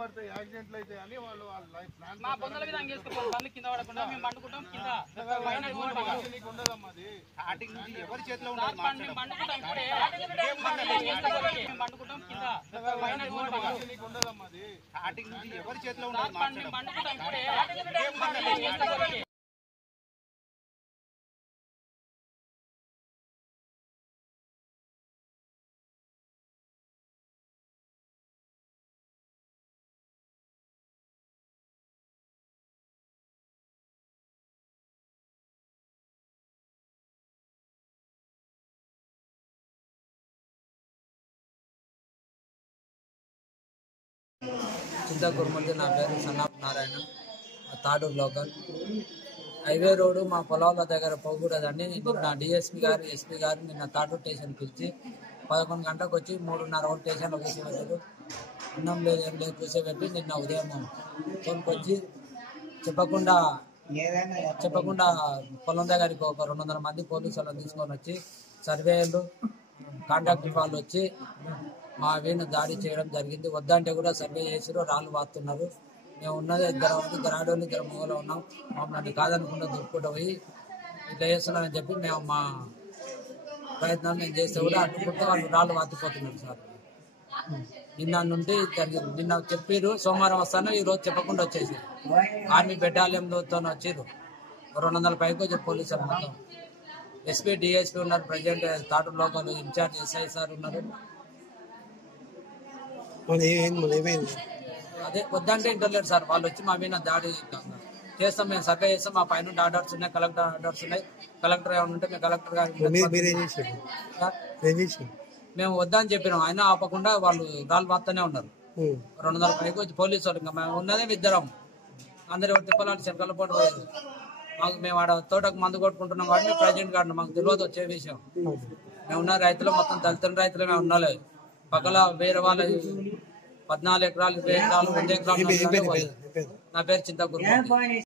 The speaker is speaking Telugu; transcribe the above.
పడితే యాక్సిడెంట్లు అయితే అని వాళ్ళు మా బొందల మీద అంగేసుకోవాలి బండ్లు కింద పడకుండా మేము మండుకుంటాం కింద ఉండదమ్మా అది స్టార్టింగ్ నుంచి ఎవరి చేతిలో మండుకుంటాం ఇప్పుడే మండుకుంటాం కింద ఉండదమ్మా అది స్టార్టింగ్ నుంచి ఎవరి చేతిలో మండుకుంటాం ఇప్పుడే చింతకుర్మూర్తి నా పేరు సన్నాప్ Narayana, Tadur local. Highway road మా పొలాల దగ్గర పోకూడదని నిన్న డిఎస్పీ గారు, ఎస్పీ గారు నిన్న తాడూరు స్టేషన్ పిలిచి 11 గంటలకు వచ్చి 3:30 స్టేషన్లో కూర్చోబెట్టారు. అన్నం లేదు ఏం లేదు కూర్చోబెట్టి నిన్న ఉదయం కొనుక్కొచ్చి చెప్పకుండా పొలం దగ్గరికి ఒక 200 మంది పోలీసు వాళ్ళని తీసుకొని వచ్చి సర్వేయర్లు, కాంట్రాక్టర్ వాళ్ళు వచ్చి మా వీణు దాడి చేయడం జరిగింది. వద్దంటే కూడా సర్వే చేసారు, రాళ్ళు వాస్తున్నారు. మేము ఉన్నది ఇద్దరు ఆడవాళ్ళు 2 మగవాళ్ళు ఉన్నాం. మమ్మల్ని కాదనుకుండా దుప్పుకుంటూ పోయి ఇట్లా చేస్తున్నారని చెప్పి మేము మా ప్రయత్నాలు మేము చేస్తే కూడా అడ్డుకుంటే వాళ్ళు రాళ్ళు వాతిపోతున్నారు సార్. నిన్న నుండి నిన్న చెప్పారు సోమవారం వస్తాను, ఈ రోజు చెప్పకుండా వచ్చేసి ఆర్మీ బెటాలియన్తో వచ్చారు. 200 పైకి వచ్చి పోలీసులు మొత్తం. ఎస్పీ, డిఎస్పీ ఉన్నారు, president Tadur local in-charge SI sir ఉన్నారు. అదే వద్దంటే ఇంటర్లేరు సార్. వాళ్ళు వచ్చి మా మీద దాడి చేస్తాం, మేము సర్వే చేస్తాం, మా పైన ఆర్డర్స్ ఉన్నాయి, కలెక్టర్ ఆర్డర్స్ ఉన్నాయి. కలెక్టర్ ఏమైనా ఉంటే మేము కలెక్టర్ గారు మేము వద్దని చెప్పినాం, అయినా ఆపకుండా వాళ్ళు రాళ్ళు వాస్తూనే ఉన్నారు. 200 పైకి వచ్చి పోలీసు వాళ్ళు. ఇంకా మేము ఉన్నదే ఇద్దరం, అందరు తిప్పలాంటి చెక్కల పోటీ పోయేది. మాకు మేము ఆడ తోటకు మందు కొట్టుకుంటున్నాం కాబట్టి ప్రెసిడెంట్ గారు మాకు తెలియదు వచ్చే విషయం. మేము ఉన్న రైతులు మొత్తం దళితుల రైతులు మేము ఉన్నలే. పక్కల వేరే వాళ్ళ 14 ఎకరాలు, 20 ఎకరాలు, 100 ఎకరాలు. నా పేరు చింతకుర్మూర్తి.